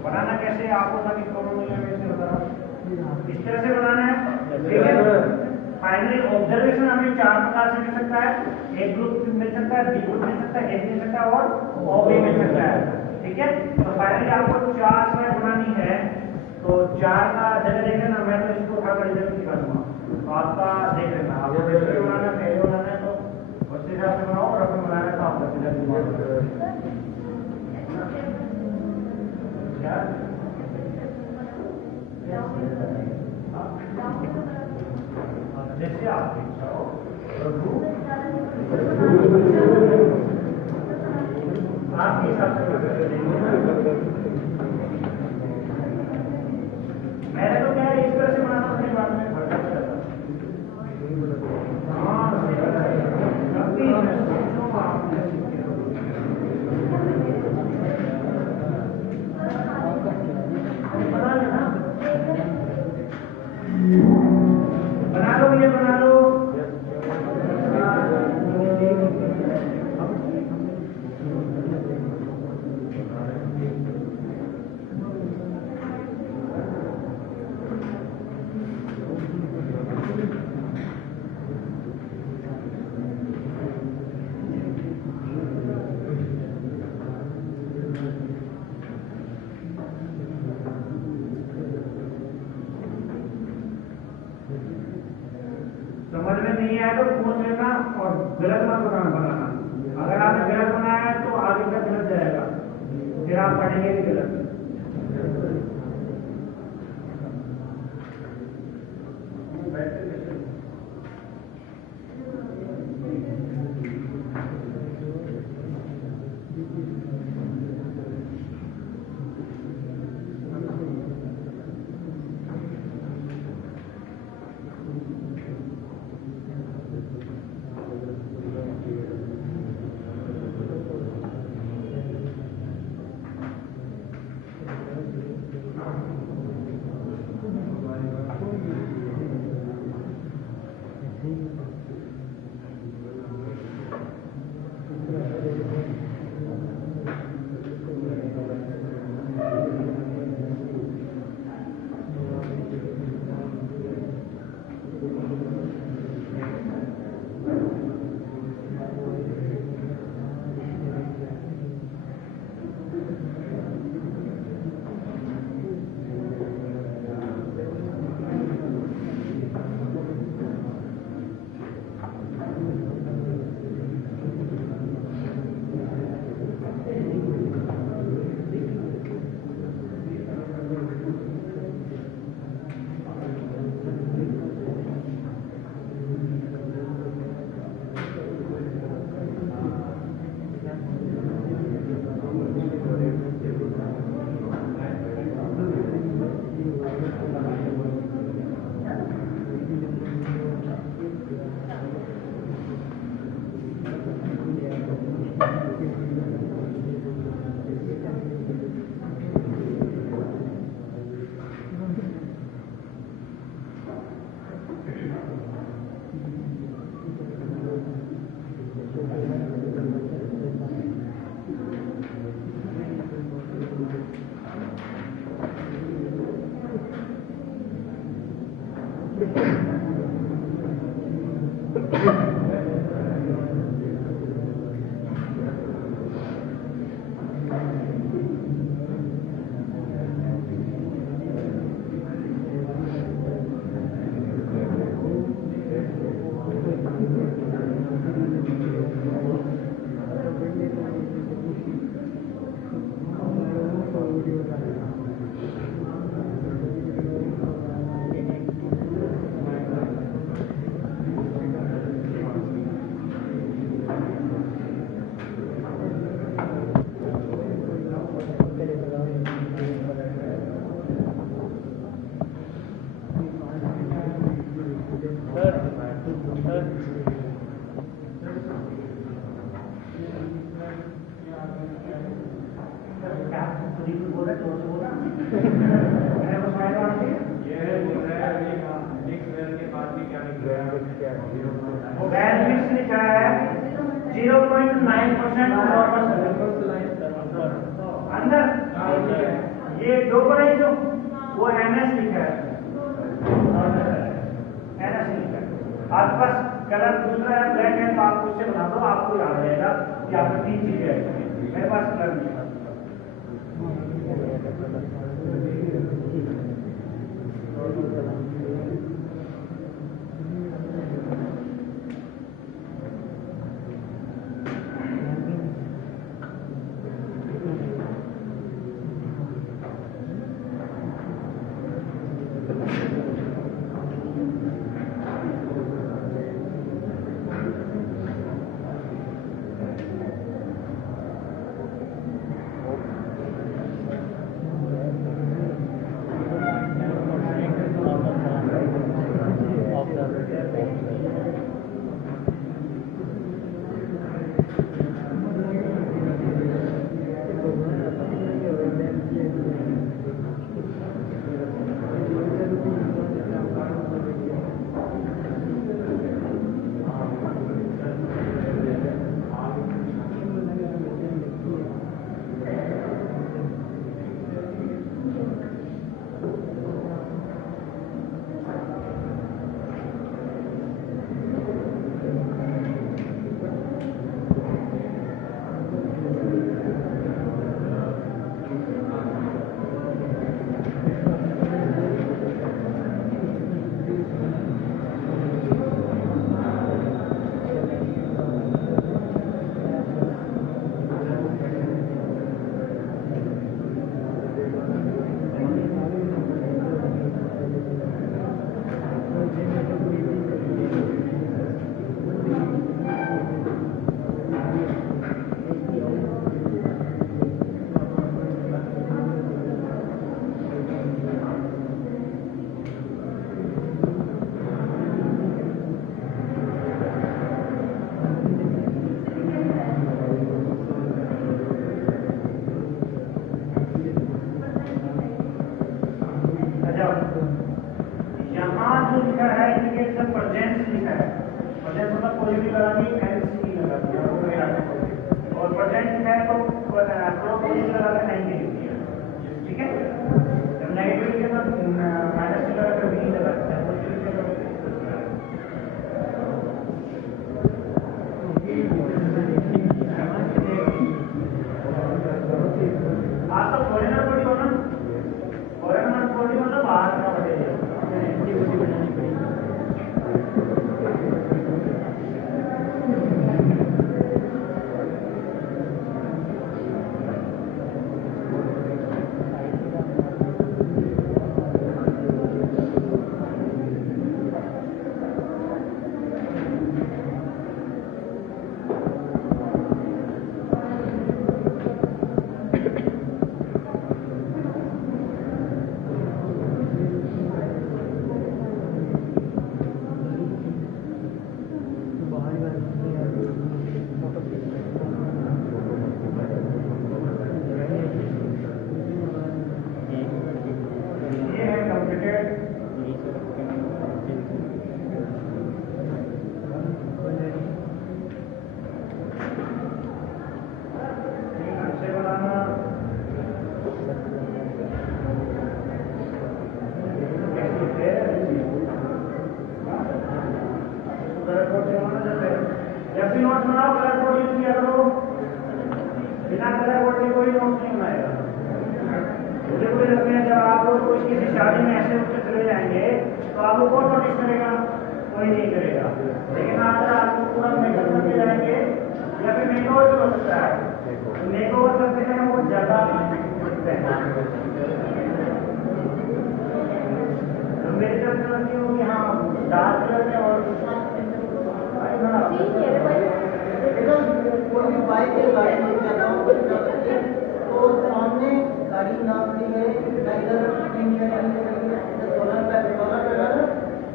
बनाना कैसे आपको ताकि प्रॉब्लम नहीं लगे इसलिए बता रहा हूं। इस तरह से बनाना है, ठीक है। फाइनली ऑब्जर्वेशन हमें चार प्रकार से मिल सकता है, एक ग्रुप मिल सकता है, बी ग्रुप मिल सकता है, ए मिल सकता है और ओ बी मिल सकता है, ठीक है। तो फाइनली आपको चार स्लाइड बनानी है, तो चार का जगह देख लेना, मैं तो इसको उठाकर इधर दिखा दूंगा, तो आपका देख लेना। आपको जैसे बनाना है, पहले बनाना है तो उस हिसाब से बनाओ, और अपने बनाना है तो आप जैसे आप इच्छा हो आपके हिसाब से मैंने तो क्या इस तरह से बनाना अपनी बात में बना लो, ये बना लो। समझ में नहीं आया तो पूछ लेना और गलत मत बनाना। अगर आपने गलत बनाया है तो आगे का गलत जाएगा, फिर आप पढ़ेंगे भी गलत। बोल रहे जोर से बोला मैंने कुछ मायने वाला नहीं ये बोल रहा है मिक्स वेल के बाद भी क्या लिख रहा है वो वेल मिक्स लिखा है 0.9% नॉर्मल अंदर ये दो पर है जो वो NS लिखा है NS लिखा है आपके पास कलर दूसरा है ब्लैक है तो आप उससे बना दो आपको याद रहेगा कि आपको तीन चीजें है मेरे पास कलर नहीं है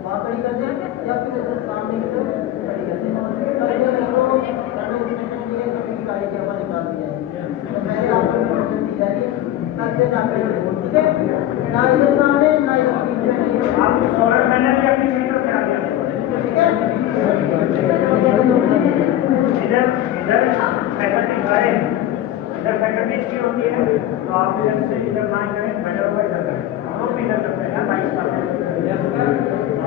वहाँ खड़ी कर दें या फिर सामने की तरफ खड़ी कर इधर फैकल्टी आए, इधर फैकल्टीज की होती है, तो आप इधर से इधर ना करें, बेटर होगा इधर करें। हम लोग भी इधर करते हैं, बाइक करते हैं,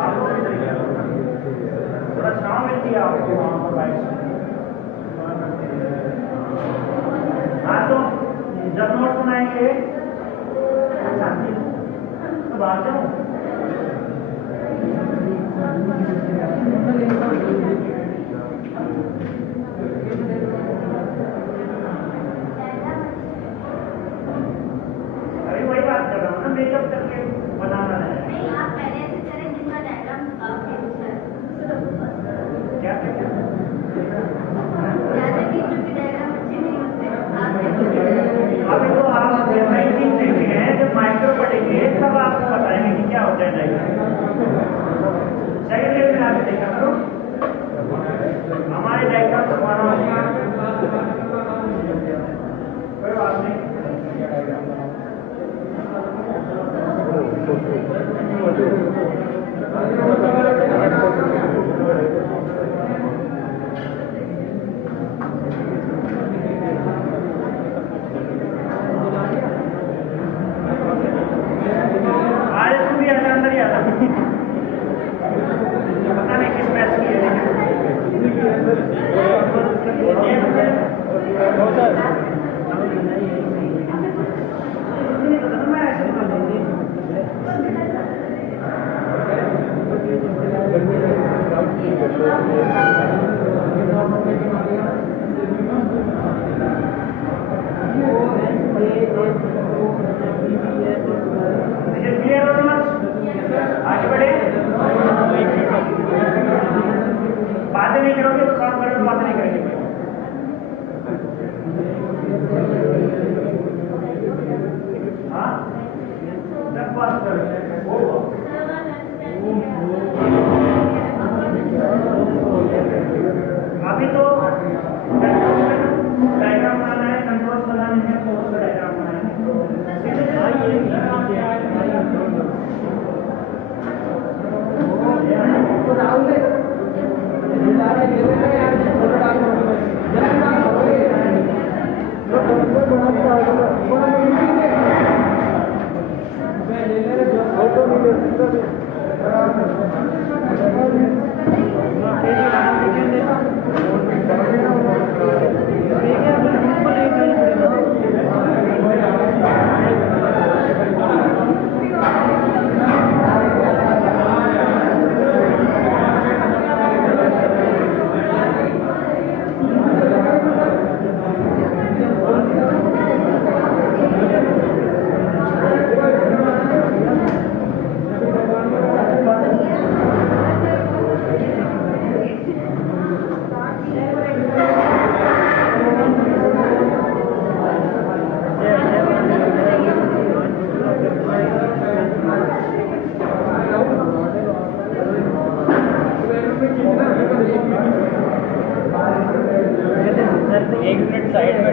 आप लोग इधर किया थोड़ा छाँव मिलती है आपको वहाँ पर बाइक। हाँ तो जब नोट बनाएंगे तो बाहर जाओ। अभी वही बात कर रहा हूँ ना, मेकअप करके बनाना है। नहीं, आप पहले ऐसे करें जिसका डायग्राम क्या क्या ज़्यादा टीचर के डायग्राम अच्छे नहीं होते। अभी तो आप बेसिक देखे हैं, जब माइक्रो पढ़ेंगे तब आपको बताएंगे कि क्या होता है डायग्राम। सेकंड लेवल में आके देखा करो, हमारे डायग्राम हमारा कोई बात नहीं। आज तू भी आजा, अंदर ही आजा। पता नहीं किस मैच की है, क्लियर हो ना? आगे बढ़े। बातें नहीं करोगे तो काम करोगे, बातें नहीं करेंगे। हाँ, जब बात करोगे अभी तो डायग्राम बनाना है, कंट्रोल बनाने हैं, तो उसका डायग्राम बनाना है। एक मिनट साइड में